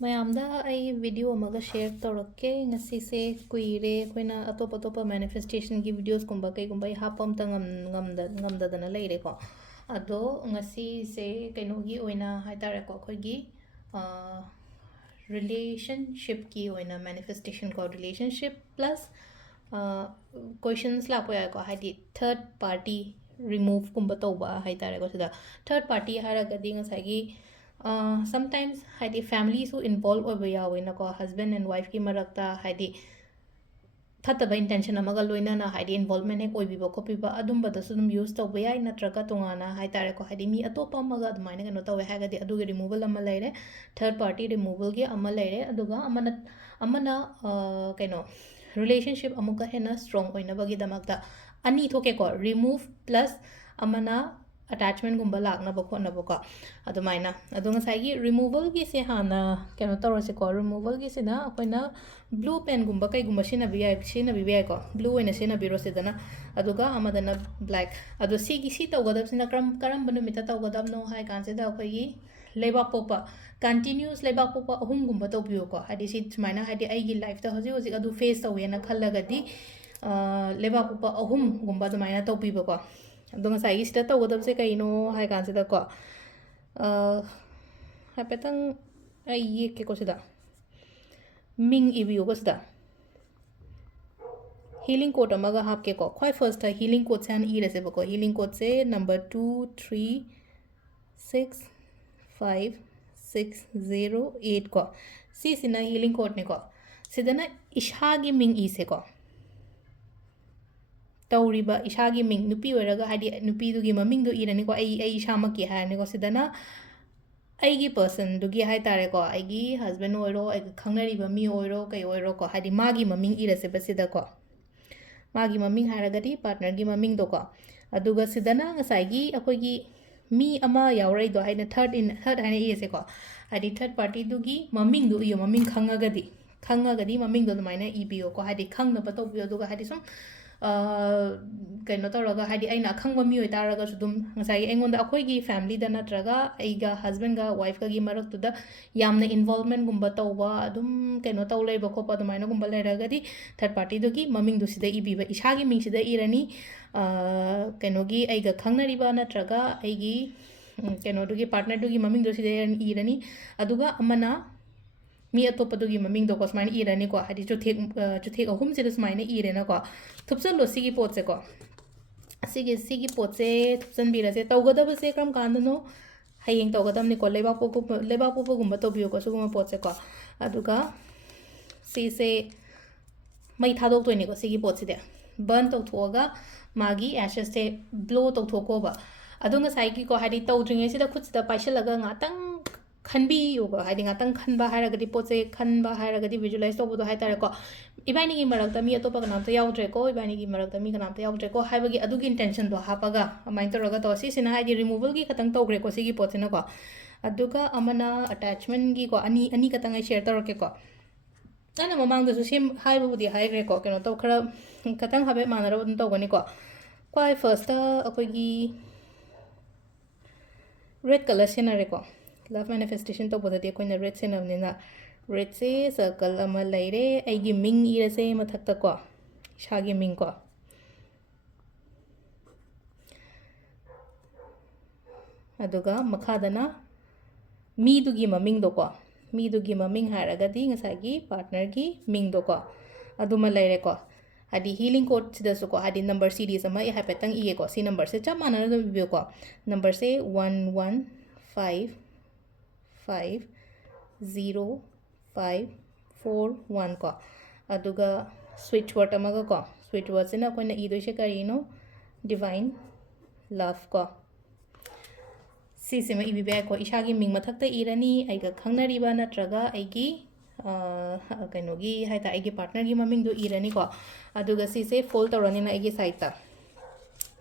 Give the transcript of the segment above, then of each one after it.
ꯃꯌꯥꯝꯗ ꯑꯩ ꯚꯤꯗꯤꯑꯣ ꯑꯃꯒ ꯁꯦꯌꯔ ꯇꯧꯔꯛꯀꯦ ꯉꯁꯤꯁꯦ ꯀꯨꯏꯔꯦ ꯑꯩꯈꯣꯏꯅ ꯑꯇꯣꯞꯄ ꯃꯦꯅꯤꯐꯦꯁꯇꯦꯁꯟꯒꯤ ꯚꯤꯗꯤꯑꯣꯁꯀꯨꯝꯕ ꯀꯩꯒꯨꯝꯕ ꯑꯩ ꯍꯥꯞꯄ ꯑꯝꯇ ꯉꯝꯗꯗꯅ ꯂꯩꯔꯦꯀꯣ ꯑꯗꯣ ꯉꯁꯤꯁꯦ ꯀꯩꯅꯣꯒꯤ ꯑꯣꯏꯅ ꯍꯥꯏꯇꯥꯔꯦꯀꯣ ꯑꯩꯈꯣꯏꯒꯤ ꯔꯤꯂꯦꯁꯟꯁꯤꯞꯀꯤ ꯑꯣꯏꯅ ꯃꯦꯅꯤꯐꯦꯁꯇꯦꯁꯟ ꯀꯣ ꯔꯤꯂꯦꯁꯟꯁꯤꯞ ꯄ꯭ꯂꯁ ꯀꯣꯏꯁꯟꯁ ꯂꯥꯛꯄ ꯌꯥꯏꯀꯣ ꯍꯥꯏꯗꯤ ꯊꯔꯠ ꯄꯥꯔꯇꯤ ꯔꯤꯃꯨꯚꯀꯨꯝꯕ ꯇꯧꯕ ꯍꯥꯏꯇꯥꯔꯦꯀꯣ ꯁꯤꯗ ꯊꯔꯠ ꯄꯥꯔꯇꯤ ꯍꯥꯏꯔꯒꯗꯤ ꯉꯁꯥꯏꯒꯤ ꯁꯝꯇꯥꯏꯝꯁ ꯍꯥꯏꯗꯤ ꯐꯦꯃꯤꯂꯤꯁꯨ ꯏꯟꯚꯣꯜቭ ꯑꯣꯏꯕ ꯌꯥꯎꯋꯦꯅꯀꯣ ꯍꯁꯕꯦꯟ ꯑꯦꯟ ꯋꯥꯏꯐꯀꯤ ꯃꯔꯛꯇ ꯍꯥꯏꯗꯤ ꯐꯠꯇꯕ ꯏꯟꯇꯦꯟꯁꯟ ꯑꯃꯒ ꯂꯣꯏꯅꯅ ꯍꯥꯏꯗꯤ ꯏꯟꯚꯣꯜቭꯃꯦꯟ ꯍꯦꯛ ꯑꯣꯏꯕꯤꯕ ꯈꯣꯠꯄꯤꯕ ꯑꯗꯨꯝꯕꯗꯁꯨ ꯑꯗꯨꯝ ꯌꯨꯁ ꯇꯧꯕ ꯌꯥꯏ ꯅꯠꯇ꯭ꯔꯒ ꯇꯣꯉꯥꯟꯅ ꯍꯥꯏꯇꯥꯔꯦꯀꯣ ꯍꯥꯏꯗꯤ ꯃꯤ ꯑꯇꯣꯞꯄ ꯑꯃꯒ ꯑꯗꯨꯃꯥꯏꯅ ꯀꯩꯅꯣ ꯇꯧꯋꯦ ꯍꯥꯏꯔꯒꯗꯤ ꯑꯗꯨꯒꯤ ꯔꯤꯃꯨവꯜ ꯑꯃ ꯂꯩꯔꯦ ꯊꯔꯠ ꯄꯥꯔꯇꯤ ꯔꯤꯃꯨവꯜꯒꯤ ꯑꯃ ꯂꯩꯔꯦ ꯑꯗꯨꯒ ꯑꯃꯅ ꯀꯩꯅꯣ ꯔꯤꯂꯦꯁꯟꯁꯤꯞ ꯑꯃꯨꯛꯀ ꯍꯦꯟꯅ ꯁ꯭ꯇ꯭ꯔꯣꯡ ꯑꯣꯏꯅꯕꯒꯤꯗꯃꯛꯇ ꯑꯅꯤ ꯊꯣꯛꯀꯦꯀꯣ ꯔꯤꯃꯨꯚ ꯄ꯭ꯂꯁ ꯑꯃꯅ ꯑꯇꯦꯆꯃꯦꯟꯠꯒꯨꯝꯕ ꯂꯥꯛꯅꯕ ꯈꯣꯠꯅꯕꯀꯣ ꯑꯗꯨꯃꯥꯏꯅ ꯑꯗꯣ ꯉꯁꯥꯏꯒꯤ ꯔꯤꯃꯨꯚꯜꯒꯤꯁꯦ ꯍꯥꯟꯅ ꯀꯩꯅꯣ ꯇꯧꯔꯁꯦꯀꯣ ꯔꯤꯃꯨꯚꯜꯒꯤꯁꯤꯅ ꯑꯩꯈꯣꯏꯅ ꯕ꯭ꯂꯨ ꯄꯦꯟꯒꯨꯝꯕ ꯀꯩꯒꯨꯝꯕ ꯁꯤꯖꯤꯟꯅꯕꯤꯕ ꯌꯥꯏꯀꯣ ꯕ꯭ꯂꯨ ꯑꯣꯏꯅ ꯁꯤꯖꯤꯟꯅꯕꯤꯔꯣ ꯁꯤꯗꯅ ꯑꯗꯨꯒ ꯑꯃꯗꯅ ꯕ꯭ꯂꯦꯛ ꯑꯗꯣ ꯁꯤ ꯇꯧꯒꯗꯕꯁꯤꯅ ꯀꯔꯝꯕ ꯅꯨꯃꯤꯠꯇ ꯇꯧꯒꯗꯕꯅꯣ ꯍꯥꯏ ꯀꯥꯟꯁꯤꯗ ꯑꯩꯈꯣꯏꯒꯤ ꯂꯩꯕꯥꯛꯄꯣꯛꯄ ꯀꯟꯇꯤꯅ꯭ꯌꯨꯁ ꯂꯩꯕꯥꯛꯄꯣꯛꯄ ꯑꯍꯨꯝꯒꯨꯝꯕ ꯇꯧꯕꯤꯌꯨꯀꯣ ꯍꯥꯏꯗꯤ ꯁꯤ ꯁꯨꯃꯥꯏꯅ ꯍꯥꯏꯗꯤ ꯑꯩꯒꯤ ꯂꯥꯏꯐꯇ ꯍꯧꯖꯤꯛ ꯑꯗꯨ ꯐꯦꯁ ꯇꯧꯋꯦꯅ ꯈꯜꯂꯒꯗꯤ ꯂꯩꯕꯥꯛꯄꯣꯛꯄ ꯑꯍꯨꯝꯒꯨꯝꯕ ꯑꯗꯨꯃꯥꯏꯅ ꯇꯧꯕꯤꯕꯀꯣ ꯑꯗꯣ ꯉꯁꯥꯏꯒꯤ ꯁꯤꯗ ꯇꯧꯒꯗꯕꯁꯦ ꯀꯩꯅꯣ ꯍꯥꯏ ꯀꯥꯟꯁꯤꯗꯀꯣ ꯍꯥꯏꯐꯦꯠꯇꯪ ꯑꯩ ꯌꯦꯛꯀꯦꯀꯣ ꯁꯤꯗ ꯃꯤꯡ ꯏꯕꯤꯌꯨꯀꯣ ꯁꯤꯗ हीलिंग कोड अमगा हापके को ख्वाई फर्स्ट है हीलिंग कोड से इरसे बको हीलिंग कोड से नंबर 236560 को सिना हीलिंग कोड ने को सिदना इशागी मिंग इसे को तौरीबा इशागी मिंग नुपी ओरगा हादि नुपी दुगी ममिंग दो इरनी को आई इशामकी हारने को सिदना ꯑꯩꯒꯤ ꯄꯔꯁꯟꯗꯨꯒꯤ ꯍꯥꯏꯇꯥꯔꯦꯀꯣ ꯑꯩꯒꯤ ꯍꯁꯕꯦꯟ ꯑꯣꯏꯔꯣ ꯑꯩꯒ ꯈꯪꯅꯔꯤꯕ ꯃꯤ ꯑꯣꯏꯔꯣ ꯀꯩ ꯑꯣꯏꯔꯣꯀꯣ ꯍꯥꯏꯗꯤ ꯃꯥꯒꯤ ꯃꯃꯤꯡ ꯏꯔꯁꯦꯕ ꯁꯤꯗꯀꯣ मागी ममिंग हारगदी पार्टनर की ममिंग दो को अदुगा सिदना ngसाइगी अखोगी मी अमा यावरैदो हाइना थर्ड हाइना इसे को हाइदी थर्ड पार्टी दुगी ममिंग दु इयो ममिंग खंगागदी ममिंग दो दुमाइना इबियो को हाइदी खंगना पतोबियो दुगा हाइदी सुम कꯩꯅꯣ ꯇꯧꯔꯒ ꯍꯥꯏꯗꯤ ꯑꯩꯅ ꯑꯈꯪꯕ ꯃꯤ ꯑꯣꯏꯇꯥꯔꯒꯁꯨ ꯑꯗꯨꯝ ꯉꯁꯥꯏꯒꯤ ꯑꯩꯉꯣꯟꯗ ꯑꯩꯈꯣꯏꯒꯤ ꯐꯦꯃꯤꯂꯤꯗ ꯅꯠꯇ꯭ꯔꯒ ꯑꯩꯒ ꯍꯁꯕꯦꯟꯒ ꯋꯥꯏꯐꯀꯒꯤ ꯃꯔꯛꯇꯨꯗ ꯌꯥꯝꯅ ꯏꯟꯚꯣꯜቭꯃꯦꯟꯠꯒꯨꯝꯕ ꯇꯧꯕ ꯑꯗꯨꯝ ꯀꯩꯅꯣ ꯇꯧ ꯂꯩꯕ ꯈꯣꯠꯄ ꯑꯗꯨꯃꯥꯏꯅꯒꯨꯝꯕ ꯂꯩꯔꯒꯗꯤ ꯊꯔꯠ ꯄꯥꯔꯇꯤꯗꯨꯒꯤ ꯃꯃꯤꯡꯗꯨ ꯁꯤꯗ ꯏꯕꯤꯕ ꯏꯁꯥꯒꯤ ꯃꯤꯡꯁꯤꯗ ꯏꯔꯅꯤ ꯀꯩꯅꯣꯒꯤ ꯑꯩꯒ ꯈꯪꯅꯔꯤꯕ ꯅꯠꯇ꯭ꯔꯒ ꯑꯩꯒꯤ ꯀꯩꯅꯣꯗꯨꯒꯤ ꯄꯥꯔꯠꯅꯔꯗꯨꯒꯤ ꯃꯃꯤꯡꯗꯨ ꯁꯤꯗ ꯏꯔꯅꯤ ꯑꯗꯨꯒ ꯑꯃꯅ मी अतोपदुगी ममिंग दो को सुमाइना इरनी को हादि चुथेक अहुम से सुमाइना इरेना को थुपचलो सिगी पोचे को सिगी पोचे थुपचन बिरसे तौगदबसे क्रम कांदनो हयेंग तौगदमनि को लेबापोगुम तौबियो को सुगुम पोचे को अदुगा सिसे मई थादोक्तोइने को सिगी पोचेदे बर्न तौथोगा मागी एशेस से ब्लो तौथोकोबा अदुगा साइकी को हादि तौद्रिङे सिदा खुदसिदा पाइसलगा ngaतंग खनबीयोगा हाइदि ngaतंग खनबा हाइरगदि पोचे खनबा हाइरगदि विजुअलाइज तौबदो हाइतारेको इबाइनिगी मरक्ता मी अतोपा कनामता याउद्रेको इबाइनिगी मरक्ता मी कनामता याउद्रेको हाइबगी अदुगी इंटेंशन दो हापगा अमाइन तौरगा तो सिसिना हाइदि रिमूवल की खतंग तौग्रेको सिगी पोचेनाको अदुगा अमना अटैचमेंट की को अनि खतंग आई शेयर तौरकेको अना ममांगदसु सेम हाइबबुदि हाइग्रेको केनो तो खरा खतंग हाबे मानरब दन तौगनिको क्वाइ फर्स्ट अखोगी रेड कलर सेनरेको लव मैनिफेस्टेशन तौबददि अखोइना रेड सेनबनिना रेड से सर्कल अमा लैरे आइगी मिंग इरसे मथक्ता को इसागी मिंग को अदुगा मखादना मीदुगी ममिंग दो को मीदुगी ममिंग हारगदी ngसागी पार्टनर की मिंग दो को अदुमा लैरे को हादि हीलिंग कोड सिदसु को हादि नंबर सीरीज अमा इ हाइपेतंग इए को सी नंबर से चप मानना दम बियो को नंबर से 11550541 को अदुगा स्विच वर्ड अमगा को स्विच वर्ड से ना कोइना इदोइसे करिनो डिवाइन लव को सिसिमा इबिबे को इशागी मिंग मथक्ता इरनी आइगा खंगनरिबा नत्रगा आइगी कैनोगी हाइता आइगी पार्टनर की ममिंग दो इरनी को अदुगा सिसे फोल्ड तौरनी ना आइगी साइडता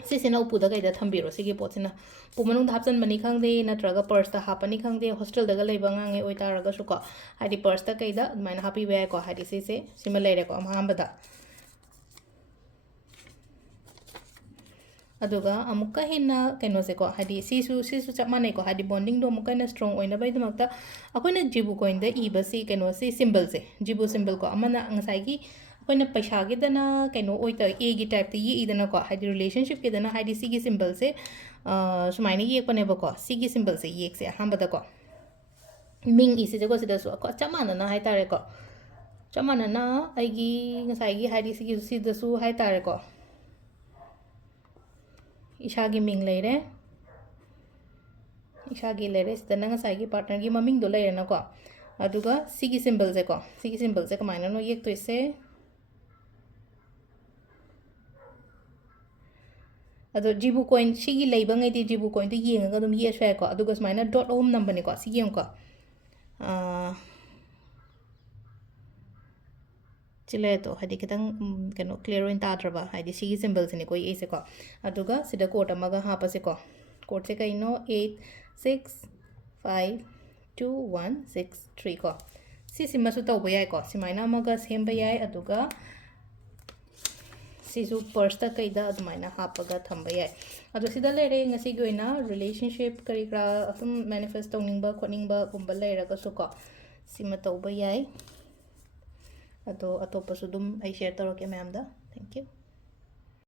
सिसिना उपुदा गैदा थंबिरो सिगी पोचिना पुमनुंग हापचन मनी खंगदे नत्रगा पर्सता हापनी खंगदे हॉस्टल दगा लेबा ngange ओइतारगा सुको हाइदि पर्सता कैदा माइना हापी बे को हाइदि सिसे सिमा लेरे को अमहांबदा ꯑꯗꯨꯒ ꯑꯃꯨꯛꯀ ꯍꯦꯟꯅ ꯀꯩꯅꯣꯁꯦꯀꯣ ꯍꯥꯏꯗꯤ ꯁꯤꯁꯨ ꯆꯞ ꯃꯥꯟꯅꯩꯀꯣ ꯍꯥꯏꯗꯤ ꯕꯣꯟꯗꯤꯡꯗꯣ ꯑꯃꯨꯛꯀ ꯍꯦꯟꯅ ꯁ꯭ꯇ꯭ꯔꯣꯡ ꯑꯣꯏꯅꯕꯒꯤꯗꯃꯛꯇ ꯑꯩꯈꯣꯏꯅ ꯖꯤꯕꯨ ꯀꯣꯏꯟꯗ ꯏꯕꯁꯤ ꯀꯩꯅꯣꯁꯤ ꯁꯤꯝꯕꯜꯁꯦ ꯖꯤꯕꯨ ꯁꯤꯝꯕꯜꯀꯣ ꯑꯃꯅ ꯉꯁꯥꯏꯒꯤ ꯑꯩꯈꯣꯏꯅ ꯄꯩꯁꯥꯒꯤꯗꯅ ꯀꯩꯅꯣ ꯑꯣꯏꯇ ꯑꯦꯒꯤ ꯇꯥꯏꯞꯇ ꯌꯦꯛꯏꯗꯅꯀꯣ ꯍꯥꯏꯗꯤ ꯔꯤꯂꯦꯁꯟꯁꯤꯞꯀꯤꯗꯅ ꯍꯥꯏꯗꯤ ꯁꯤꯒꯤ ꯁꯤꯝꯕꯜꯁꯦ ꯁꯨꯃꯥꯏꯅ ꯌꯦꯛꯄꯅꯦꯕꯀꯣ ꯁꯤꯒꯤ ꯁꯤꯝꯕꯜꯁꯦ ꯌꯦꯛꯁꯦ ꯑꯍꯥꯟꯕꯗꯀꯣ ꯃꯤꯡ ꯏꯁꯤꯁꯦꯀꯣ ꯁꯤꯗꯁꯨ ꯆꯞ ꯃꯥꯟꯅꯅ ꯍꯥꯏꯇꯥꯔꯦꯀꯣ ꯆꯞ ꯃꯥꯟꯅꯅ ꯑꯩꯒꯤ ꯉꯁꯥꯏꯒꯤ ꯍꯥꯏꯗꯤ ꯁꯤꯗꯁꯨ ꯍꯥꯏꯇꯥꯔꯦꯀꯣ ꯏꯁꯥꯒꯤ ꯃꯤꯡ ꯂꯩꯔꯦ ꯏꯁꯥꯒꯤ ꯂꯩꯔꯦ ꯁꯤꯗꯅ ꯉꯁꯥꯏꯒꯤ ꯄꯥꯔꯠꯅꯔꯒꯤ ꯃꯃꯤꯡꯗꯣ ꯂꯩꯔꯦꯅꯀꯣ ꯑꯗꯨꯒ ꯁꯤꯒꯤ ꯁꯤꯝꯕꯜꯁꯦꯀꯣ ꯁꯤꯒꯤ ꯁꯤꯝꯕꯜꯁꯦ ꯀꯃꯥꯏꯅꯅꯣ ꯌꯦꯛꯇꯣꯏꯁꯦ ꯑꯗꯣ ꯖꯤꯕꯨ ꯀꯣꯏꯟ ꯁꯤꯒꯤ ꯂꯩꯕꯉꯩꯗꯤ ꯖꯤꯕꯨ ꯀꯣꯏꯟꯗꯣ ꯌꯦꯡꯉꯒ ꯑꯗꯨꯝ ꯌꯦꯛꯑꯁꯨ ꯌꯥꯏꯀꯣ ꯑꯗꯨꯒ ꯁꯨꯃꯥꯏꯅ ꯗꯣꯠ ꯑꯍꯨꯝ ꯅꯝꯕꯅꯦꯀꯣ ꯁꯤꯒꯤ ꯑꯃꯨꯛꯀ ꯁꯤ ꯂꯩꯔꯦꯗꯣ ꯍꯥꯏꯗꯤ ꯈꯤꯇꯪ ꯀꯩꯅꯣ ꯀ꯭ꯂꯤꯌꯔ ꯑꯣꯏꯅ ꯇꯥꯗ꯭ꯔꯕ ꯍꯥꯏꯗꯤ ꯁꯤꯒꯤ ꯁꯤꯝꯕꯜꯁꯤꯅꯦꯀꯣ ꯌꯦꯛꯏꯁꯦꯀꯣ ꯑꯗꯨꯒ ꯁꯤꯗ ꯀꯣꯠ ꯑꯃꯒ ꯍꯥꯞꯄꯁꯦꯀꯣ ꯀꯣꯠꯁꯦ ꯀꯩꯅꯣ 8 6 5 2 1 6 3 ꯀꯣ ꯁꯤꯁꯤꯃꯁꯨ ꯇꯧꯕ ꯌꯥꯏꯀꯣ ꯁꯨꯃꯥꯏꯅ ꯑꯃꯒ ꯁꯦꯝꯕ ꯌꯥꯏ ꯑꯗꯨꯒ ꯁꯤꯁꯨ ꯄꯔꯁꯇ ꯀꯩꯗ ꯑꯗꯨꯃꯥꯏꯅ ꯍꯥꯞꯄꯒ ꯊꯝꯕ ꯌꯥꯏ ꯑꯗꯣ ꯁꯤꯗ ꯂꯩꯔꯦ ꯉꯁꯤꯒꯤ ꯑꯣꯏꯅ ꯔꯤꯂꯦꯁꯟꯁꯤꯞ ꯀꯔꯤ ꯀꯔꯥ ꯑꯗꯨꯝ ꯃꯦꯅꯤꯐꯦꯁ ꯇꯧꯅꯤꯡꯕ ꯈꯣꯠꯅꯤꯡꯕꯒꯨꯝꯕ ꯂꯩꯔꯒꯁꯨꯀꯣ ꯁꯤꯃ ꯇꯧꯕ ꯌꯥꯏ ꯑꯗꯣ ꯑꯇꯣꯞꯄꯁꯨ ꯑꯗꯨꯝ ꯑꯩ ꯁꯦꯌꯔ ꯇꯧꯔꯛꯀꯦ ꯃꯌꯥꯝꯗ ꯊꯦꯡꯛ ꯌꯨ